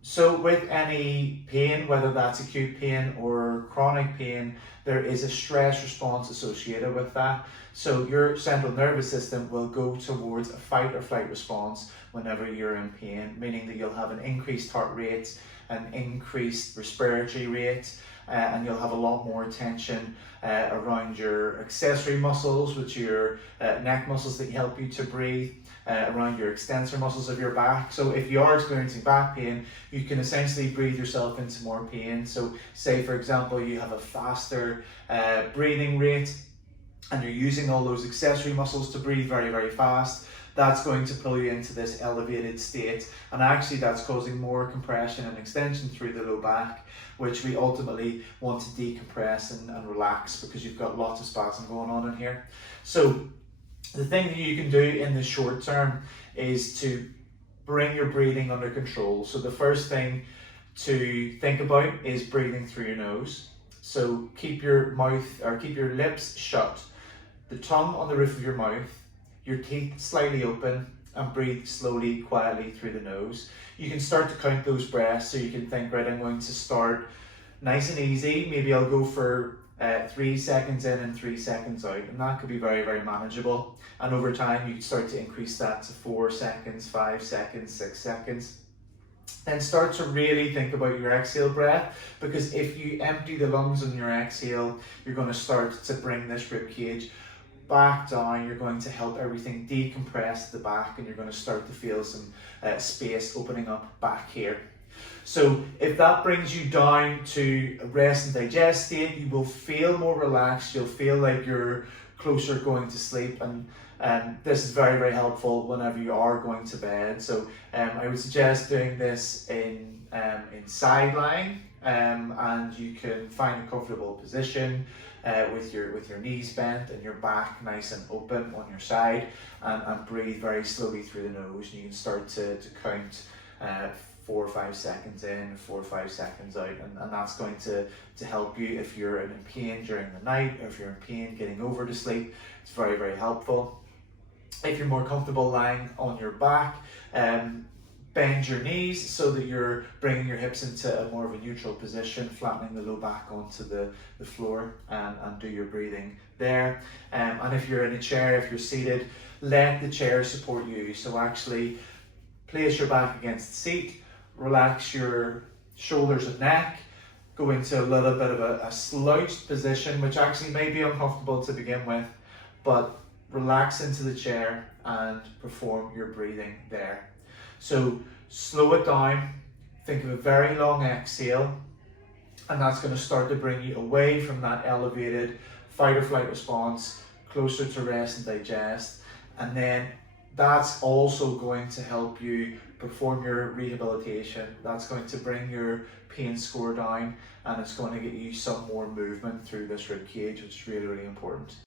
So with any pain, whether that's acute pain or chronic pain, there is a stress response associated with that. So your central nervous system will go towards a fight or flight response whenever you're in pain, meaning that you'll have an increased heart rate, an increased respiratory rate, and you'll have a lot more tension around your accessory muscles, which are your neck muscles that help you to breathe, around your extensor muscles of your back. So if you are experiencing back pain, you can essentially breathe yourself into more pain. So say for example you have a faster breathing rate and you're using all those accessory muscles to breathe very, very fast, that's going to pull you into this elevated state, and actually that's causing more compression and extension through the low back, which we ultimately want to decompress and relax, because you've got lots of spasm going on in here. So the thing that you can do in the short term is to bring your breathing under control. So the first thing to think about is breathing through your nose. So keep your lips shut, the tongue on the roof of your mouth, your teeth slightly open, and breathe slowly, quietly through the nose. You can start to count those breaths, so you can think, right, I'm going to start nice and easy. Maybe I'll go for 3 seconds in and 3 seconds out, and that could be very, very manageable. And over time, you can start to increase that to 4 seconds, 5 seconds, 6 seconds. Then start to really think about your exhale breath, because if you empty the lungs on your exhale, you're going to start to bring this rib cage back down. You're going to help everything decompress at the back, and you're going to start to feel some space opening up back here. So if that brings you down to a rest and digest state, you will feel more relaxed. You'll feel like you're closer going to sleep, and this is very, very helpful whenever you are going to bed. So I would suggest doing this in side lying, and you can find a comfortable position with your knees bent and your back nice and open on your side, and breathe very slowly through the nose. And you can start to count 4 or 5 seconds in, 4 or 5 seconds out, and that's going to help you if you're in pain during the night, or if you're in pain getting over to sleep. It's very, very helpful. If you're more comfortable lying on your back, bend your knees so that you're bringing your hips into a more of a neutral position, flattening the low back onto the floor, and do your breathing there. And if you're in a chair, if you're seated, let the chair support you. So actually place your back against the seat, relax your shoulders and neck, go into a little bit of a slouched position, which actually may be uncomfortable to begin with, but relax into the chair and perform your breathing there. So slow it down, think of a very long exhale, and that's going to start to bring you away from that elevated fight or flight response, closer to rest and digest. And then that's also going to help you perform your rehabilitation. That's going to bring your pain score down, and it's going to get you some more movement through this rib cage, which is really, really important.